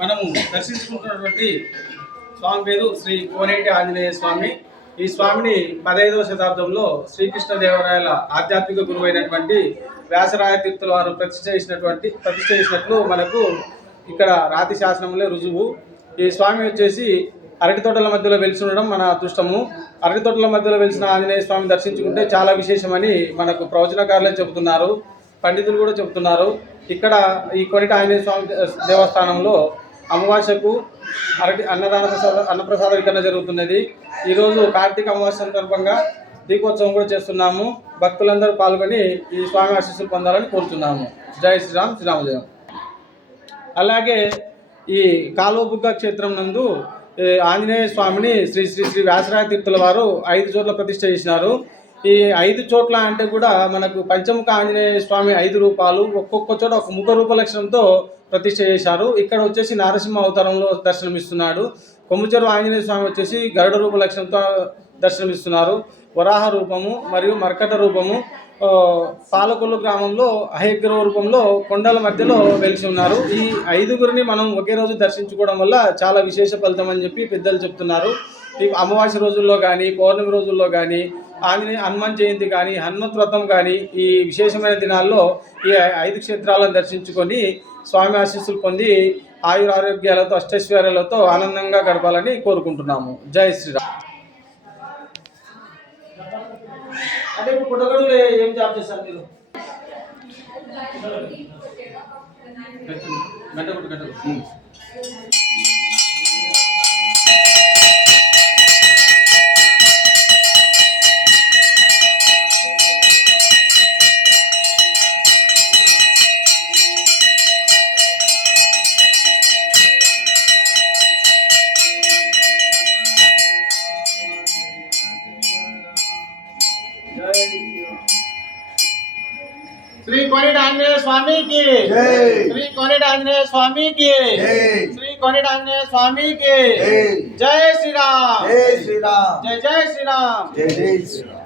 మనము దర్శించుకుంటున్నటువంటి స్వామి పేరు శ్రీ కోనేటి ఆంజనేయ స్వామి. ఈ స్వామిని 15వ శతాబ్దంలో శ్రీకృష్ణదేవరాయల ఆధ్యాత్మిక గురువైనటువంటి వ్యాసరాయ తీర్థుల వారు ప్రతిష్ఠ చేసినట్లు మనకు ఇక్కడ రాతి శాసనంలో రుజువు. ఈ స్వామి వచ్చేసి అరటి తోటల మధ్యలో వెలిసి ఉండడం మన అదృష్టము. అరటి తోటల మధ్యలో వెలిసిన ఆంజనేయ స్వామి దర్శించుకుంటే చాలా విశేషమని మనకు ప్రవచనకారులే చెబుతున్నారు, పండితులు కూడా చెబుతున్నారు. ఇక్కడ ఈ కోనేటి ఆంజనేయ స్వామి దేవస్థానంలో అమావాస్యకు అన్నప్రసాద వితరణ జరుగుతున్నది. ఈరోజు కార్తీక అమావాస్య సందర్భంగా దీపోత్సవం కూడా చేస్తున్నాము. భక్తులందరూ పాల్గొని ఈ స్వామి ఆశీస్సులు పొందాలని కోరుతున్నాము. జై శ్రీరామ్, శ్రీరామజయం. అలాగే ఈ కాలువబుగ్గ క్షేత్రం నందు ఆంజనేయ స్వామిని శ్రీ శ్రీ శ్రీ వ్యాసరాయ తీర్థుల వారు 5 చోట్ల ప్రతిష్ఠ చేసినారు. ఈ 5 చోట్ల అంటే కూడా మనకు పంచముఖ ఆంజనేయ స్వామి 5 రూపాలు, ఒక్కొక్క చోట ఒక ముఖ రూప లక్షణంతో ప్రతిష్ఠ చేశారు. ఇక్కడ వచ్చేసి నరసింహ అవతారంలో దర్శనమిస్తున్నాడు. కొమ్ముచెరువు ఆంజనేయ స్వామి వచ్చేసి గరుడ రూప లక్షణంతో దర్శనమిస్తున్నారు. వరాహ రూపము మరియు మర్కట రూపము పాలకొల్లు గ్రామంలో అహయగ్రవ రూపంలో కొండల మధ్యలో వెలిసి ఉన్నారు. ఈ 5గురిని మనం ఒకే రోజు దర్శించుకోవడం వల్ల చాలా విశేష ఫలితం అని చెప్పి పెద్దలు చెప్తున్నారు. ఈ అమావాస్య రోజుల్లో కానీ, పౌర్ణమి రోజుల్లో కానీ, హనుమాన్ జయంతి కానీ, హనుమత్ వ్రతం కానీ, ఈ విశేషమైన దినాల్లో ఈ 5 క్షేత్రాలను దర్శించుకొని స్వామి ఆశీస్సులు పొంది ఆయురారోగ్యాలతో అష్టైశ్వర్యాలతో ఆనందంగా గడపాలని కోరుకుంటున్నాము. జై శ్రీరామ్. అంటే ఇప్పుడు పుట్టగొడుగులు ఏం జాబ్ చేస్తారు మీరు? గంట श्री कोनेट आंजनेय स्वामी की जय। श्री कोनेट आंजनेय स्वामी की जय। श्री कोनेट आंजनेय स्वामी की जय। जय श्री राम, जय श्री राम, जय जय श्री राम, जय जय श्री राम।